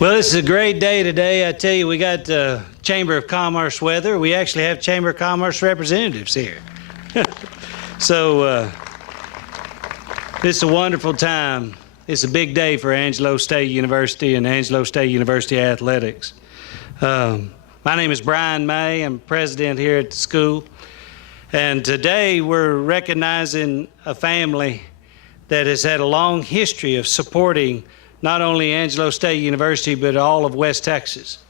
Well, this is a great day today. I tell you, we got Chamber of Commerce weather. We actually have Chamber of Commerce representatives here. So it's a wonderful time. It's a big day for Angelo State University and Angelo State University athletics. My name is Brian May. I'm president here at the school. And today we're recognizing a family that has had a long history of supporting not only Angelo State University, but all of West Texas.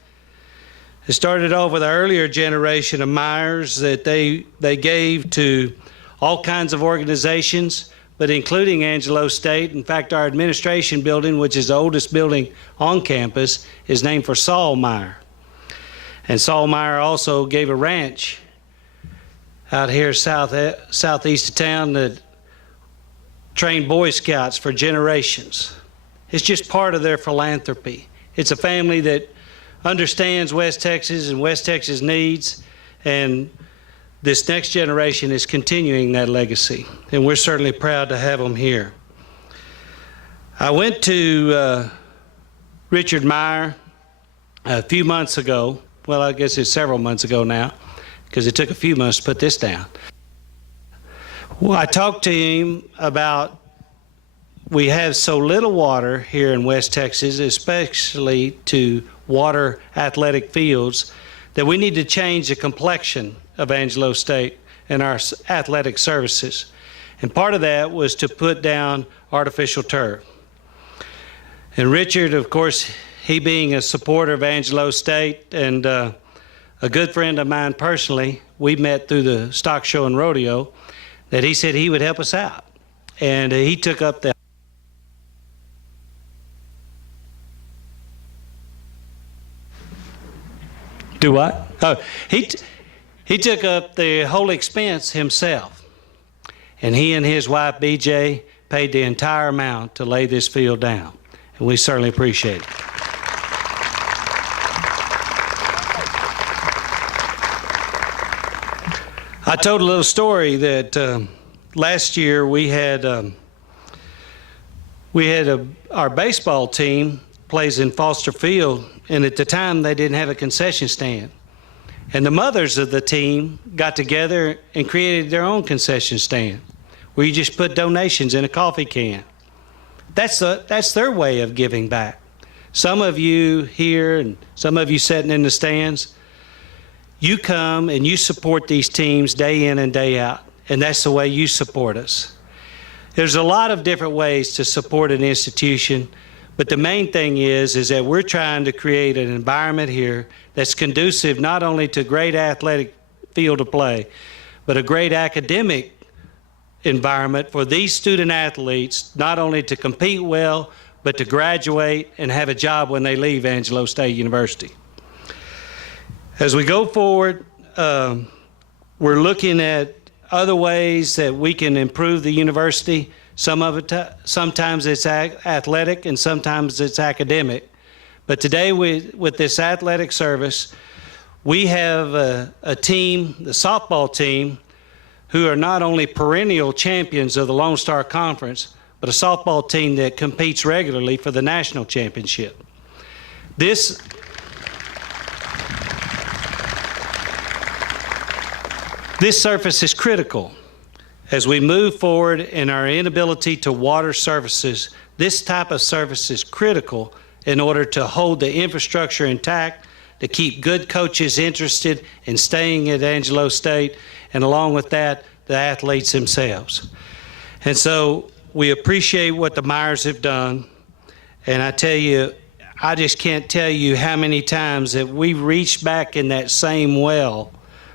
It started off with an earlier generation of Myers that they gave to all kinds of organizations, but including Angelo State. In fact, our administration building, which is the oldest building on campus, is named for Saul Meyer. And Saul Meyer also gave a ranch out here southeast of town that trained Boy Scouts for generations. It's just part of their philanthropy. It's a family that understands West Texas and West Texas needs, and this next generation is continuing that legacy, and we're certainly proud to have them here. I went to Richard Meyer a few months ago. Well, I guess it's several months ago now, because it took a few months to put this down. Well, I talked to him about we have so little water here in West Texas, especially to water athletic fields, that we need to change the complexion of Angelo State and our athletic services. And part of that was to put down artificial turf. And Richard, of course, he being a supporter of Angelo State and a good friend of mine personally, we met through the stock show and rodeo, that he said he would help us out. And he took up the Do what? Oh, he took up the whole expense himself, and he and his wife BJ paid the entire amount to lay this field down, and we certainly appreciate it. I told a little story that last year we had our baseball team plays in Foster Field, and at the time they didn't have a concession stand. And the mothers of the team got together and created their own concession stand where you just put donations in a coffee can. That's their way of giving back. Some of you here and some of you sitting in the stands, you come and you support these teams day in and day out, and that's the way you support us. There's a lot of different ways to support an institution, but the main thing is that we're trying to create an environment here that's conducive not only to great athletic field of play, but a great academic environment for these student athletes, not only to compete well, but to graduate and have a job when they leave Angelo State University. As we go forward, we're looking at other ways that we can improve the university. Sometimes it's athletic and sometimes it's academic. But today with this athletic service, we have a team, the softball team, who are not only perennial champions of the Lone Star Conference, but a softball team that competes regularly for the national championship. This surface is critical. As we move forward in our inability to water surfaces, this type of service is critical in order to hold the infrastructure intact, to keep good coaches interested in staying at Angelo State, and along with that, the athletes themselves. And so we appreciate what the Myers have done, and I tell you, I just can't tell you how many times that we've reached back in that same well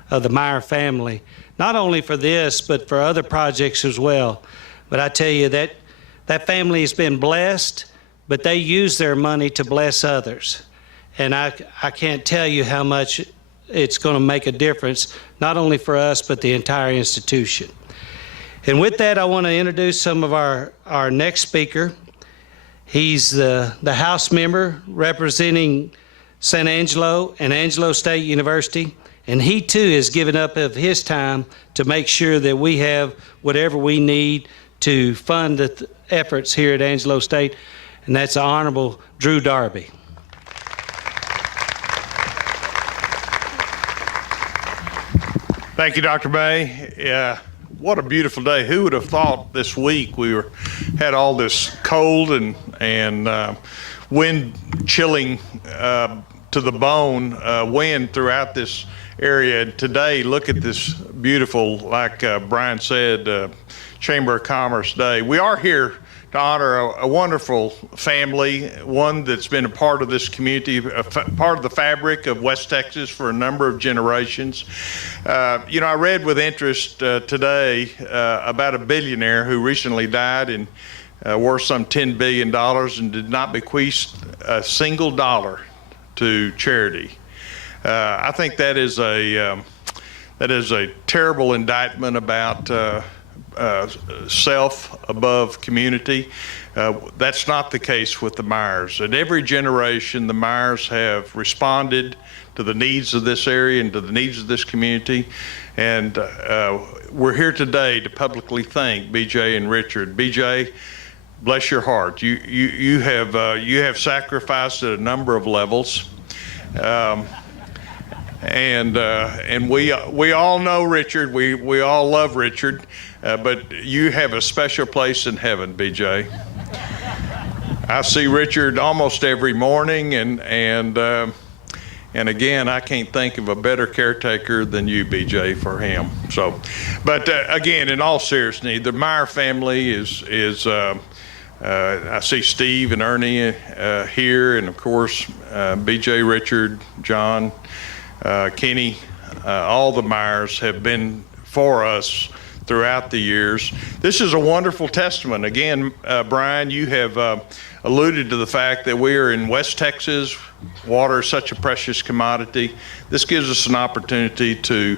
of the Meyer family, not only for this, but for other projects as well. But I tell you that family has been blessed, but they use their money to bless others. And I can't tell you how much it's going to make a difference, not only for us, but the entire institution. And with that, I want to introduce some of our next speaker. He's the House member representing San Angelo and Angelo State University. And he too has given up of his time to make sure that we have whatever we need to fund the efforts here at Angelo State, and that's the Honorable Drew Darby. Thank you, Dr. May. What a beautiful day. Who would have thought this week we had all this cold and wind chilling to the bone wind throughout this area. And today, look at this beautiful, like Brian said, Chamber of Commerce Day. We are here to honor a wonderful family, one that's been a part of this community, part of the fabric of West Texas for a number of generations. I read with interest today about a billionaire who recently died and worth some $10 billion and did not bequeath a single dollar to charity. I think that is a terrible indictment about self above community. That's not the case with the Myers. At every generation, the Myers have responded to the needs of this area and to the needs of this community. And we're here today to publicly thank BJ and Richard. BJ, bless your heart. You have sacrificed at a number of levels. And we all know Richard. We all love Richard, but you have a special place in heaven, BJ. I see Richard almost every morning, and again, I can't think of a better caretaker than you, BJ, for him. So, but again, in all seriousness, the Meyer family is. I see Steve and Ernie here, and of course, BJ, Richard, John. Kenny, all the Myers have been for us throughout the years. This is a wonderful testament. Again, Brian, you have alluded to the fact that we are in West Texas. Water is such a precious commodity. This gives us an opportunity to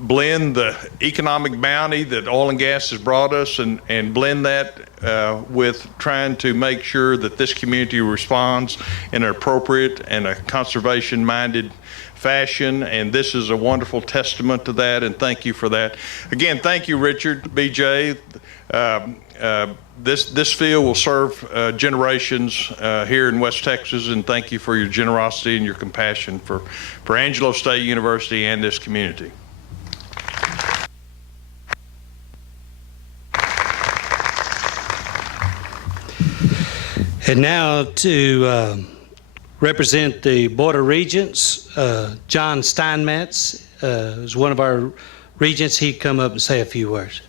blend the economic bounty that oil and gas has brought us and blend that with trying to make sure that this community responds in an appropriate and a conservation-minded fashion, and this is a wonderful testament to that, and thank you for that. Again, thank you, Richard, BJ. This field will serve generations here in West Texas, and thank you for your generosity and your compassion for Angelo State University and this community. And now to represent the Board of Regents, John Steinmetz is one of our regents. He'd come up and say a few words.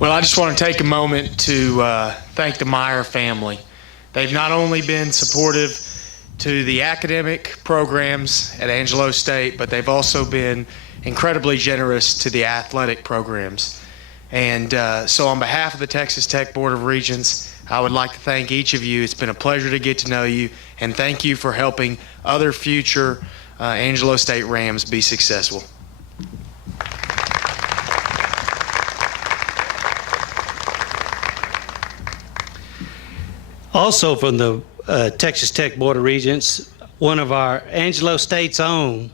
Well, I just want to take a moment to thank the Meyer family. They've not only been supportive to the academic programs at Angelo State, but they've also been incredibly generous to the athletic programs. And so on behalf of the Texas Tech Board of Regents, I would like to thank each of you. It's been a pleasure to get to know you, and thank you for helping other future Angelo State Rams be successful. Also from the Texas Tech Board of Regents, one of our Angelo State's own,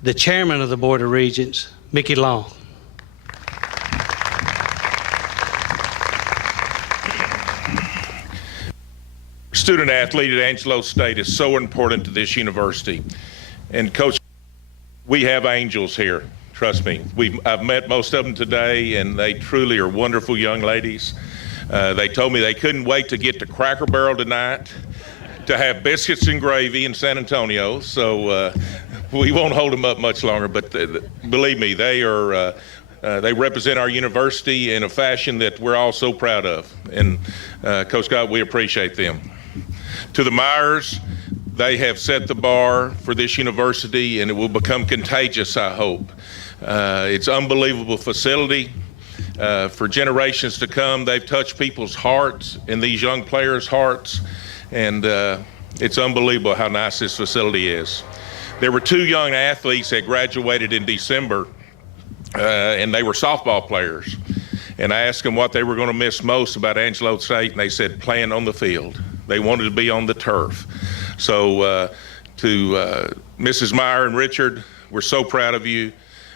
the chairman of the Board of Regents, Mickey Long. Student athlete at Angelo State is so important to this university. And Coach, we have angels here, trust me. I've met most of them today, and they truly are wonderful young ladies. They told me they couldn't wait to get to Cracker Barrel tonight to have biscuits and gravy in San Antonio. So we won't hold them up much longer, but believe me, they represent our university in a fashion that we're all so proud of. And Coach Scott, we appreciate them. To the Myers, they have set the bar for this university, and it will become contagious, I hope. It's unbelievable facility. For generations to come, they've touched people's hearts and these young players' hearts, and it's unbelievable how nice this facility is. There were 2 young athletes that graduated in December, and they were softball players. And I asked them what they were going to miss most about Angelo State, and they said playing on the field. They wanted to be on the turf. So to Mrs. Meyer and Richard, we're so proud of you.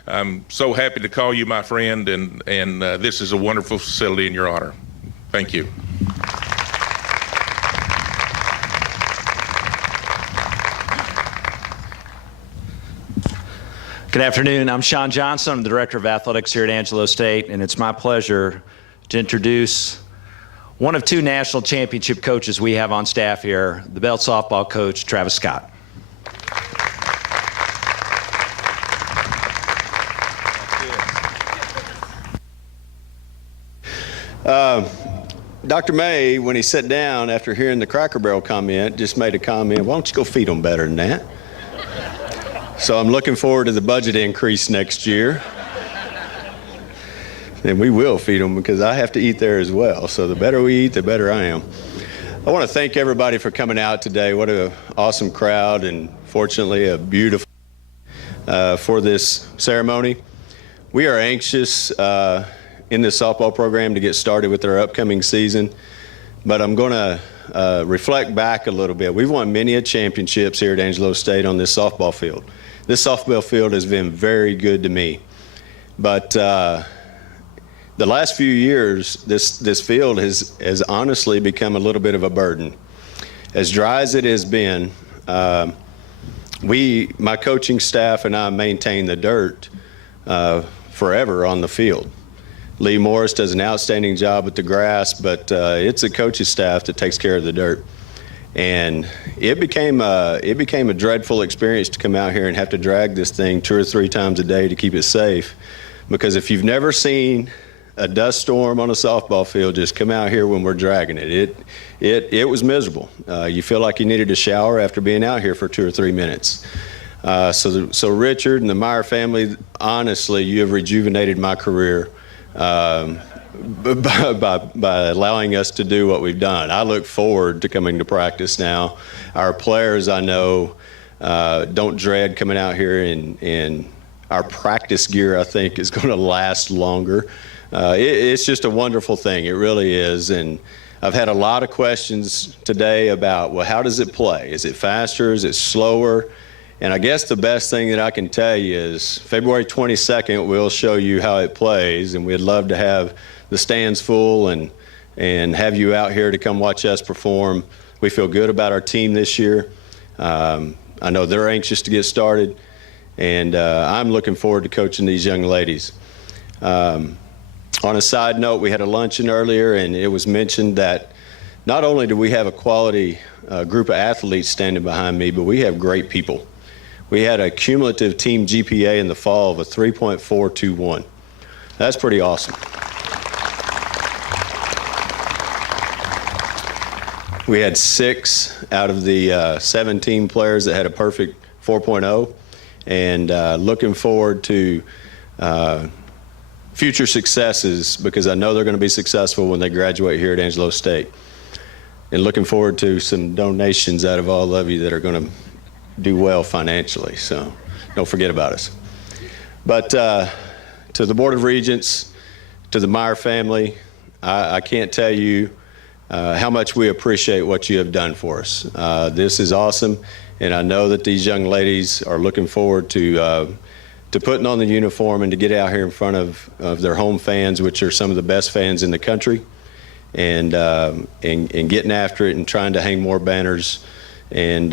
I'm so happy to call you my friend, and this is a wonderful facility in your honor. Thank you. Good afternoon. I'm Sean Johnson. I'm the Director of Athletics here at Angelo State, and it's my pleasure to introduce one of 2 national championship coaches we have on staff here, the Belt softball coach, Travis Scott. Dr. May, when he sat down after hearing the Cracker Barrel comment, just made a comment, why don't you go feed them better than that? So I'm looking forward to the budget increase next year. And we will feed them because I have to eat there as well. So the better we eat, the better I am. I want to thank everybody for coming out today. What an awesome crowd, and fortunately a beautiful for this ceremony. We are anxious in the softball program to get started with our upcoming season, but I'm going to reflect back a little bit. We've won many championships here at Angelo State on this softball field. This softball field has been very good to me, but the last few years, this field has honestly become a little bit of a burden. As dry as it has been, my coaching staff and I maintain the dirt forever on the field. Lee Morris does an outstanding job with the grass, but it's the coaching staff that takes care of the dirt. And it became a dreadful experience to come out here and have to drag this thing 2 or 3 times a day to keep it safe. Because if you've never seen a dust storm on a softball field, just come out here when we're dragging it. It was miserable. You feel like you needed a shower after being out here for 2 or 3 minutes. So Richard and the Meyer family, honestly, you have rejuvenated my career by allowing us to do what we've done. I look forward to coming to practice now. Our players, I know, don't dread coming out here, and our practice gear, I think, is going to last longer. It's just a wonderful thing. It really is. And I've had a lot of questions today about, well, how does it play? Is it faster? Is it slower? And I guess the best thing that I can tell you is February 22nd, we'll show you how it plays, and we'd love to have the stands full and have you out here to come watch us perform. We feel good about our team this year. I know they're anxious to get started, and I'm looking forward to coaching these young ladies. On a side note, we had a luncheon earlier, and it was mentioned that not only do we have a quality group of athletes standing behind me, but we have great people. We had a cumulative team GPA in the fall of a 3.421. That's pretty awesome. We had 6 out of the 17 players that had a perfect 4.0, and looking forward to future successes, because I know they're going to be successful when they graduate here at Angelo State. And looking forward to some donations out of all of you that are going to do well financially, so don't forget about us. But to the Board of Regents, to the Meyer family, I can't tell you how much we appreciate what you have done for us. This is awesome, and I know that these young ladies are looking forward to putting on the uniform and to get out here in front of their home fans, which are some of the best fans in the country, and getting after it and trying to hang more banners and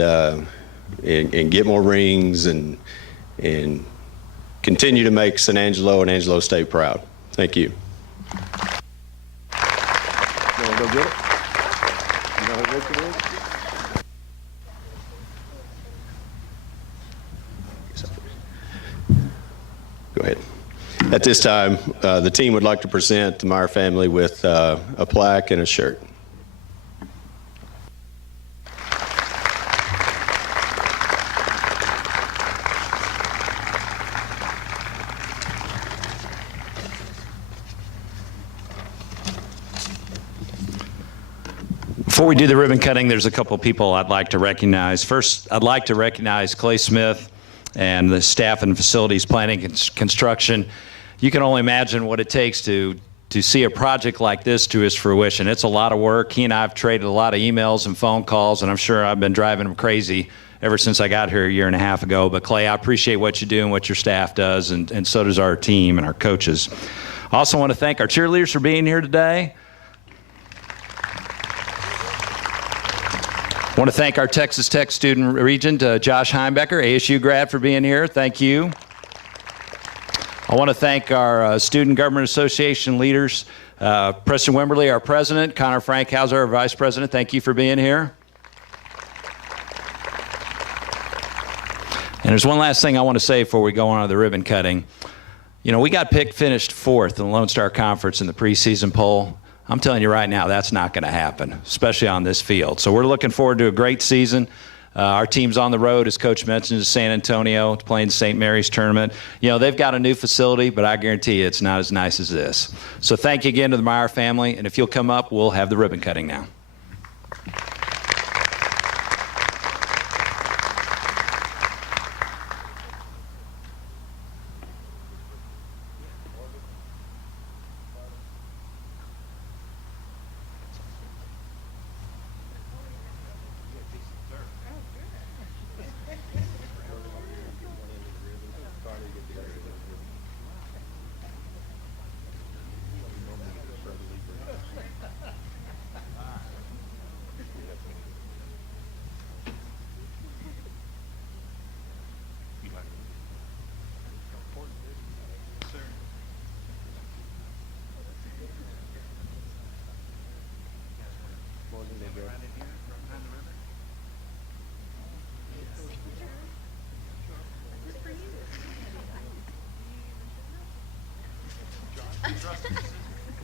get more rings and continue to make San Angelo and Angelo State proud. Thank you. You want to go get it? You know who Richard is? Go ahead. At this time, the team would like to present the Meyer family with a plaque and a shirt. Before we do the ribbon cutting, there's a couple of people I'd like to recognize. First, I'd like to recognize Clay Smith and the staff and facilities planning and construction. You can only imagine what it takes to see a project like this to its fruition. It's a lot of work. He and I have traded a lot of emails and phone calls, and I'm sure I've been driving him crazy ever since I got here a year and a half ago. But Clay, I appreciate what you do and what your staff does, and so does our team and our coaches. I also want to thank our cheerleaders for being here today. I want to thank our Texas Tech student regent, Josh Heimbecker, ASU grad, for being here. Thank you. I want to thank our Student Government Association leaders, Preston Wimberly, our president, Connor Frankhauser, our vice president. Thank you for being here. And there's one last thing I want to say before we go on to the ribbon cutting. You know, we got finished 4th in the Lone Star Conference in the preseason poll. I'm telling you right now, that's not going to happen, especially on this field. So we're looking forward to a great season. Our team's on the road, as Coach mentioned, to San Antonio, playing the St. Mary's tournament. You know, they've got a new facility, but I guarantee you it's not as nice as this. So thank you again to the Meyer family, and if you'll come up, we'll have the ribbon cutting now.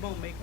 Come on, Meek.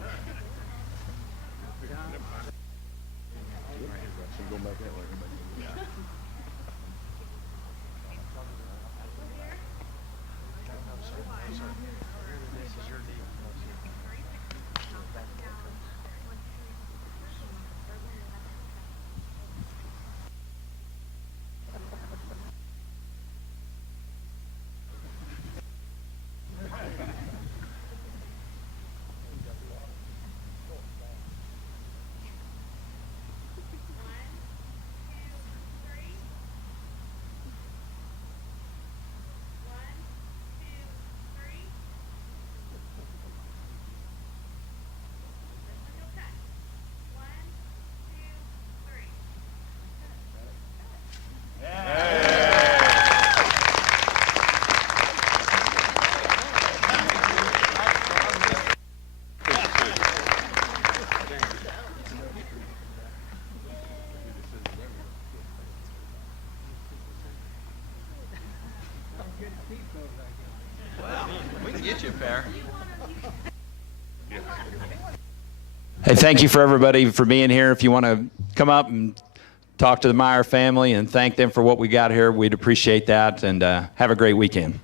Hey, thank you for everybody for being here. If you want to come up and talk to the Meyer family and thank them for what we got here, we'd appreciate that, and have a great weekend.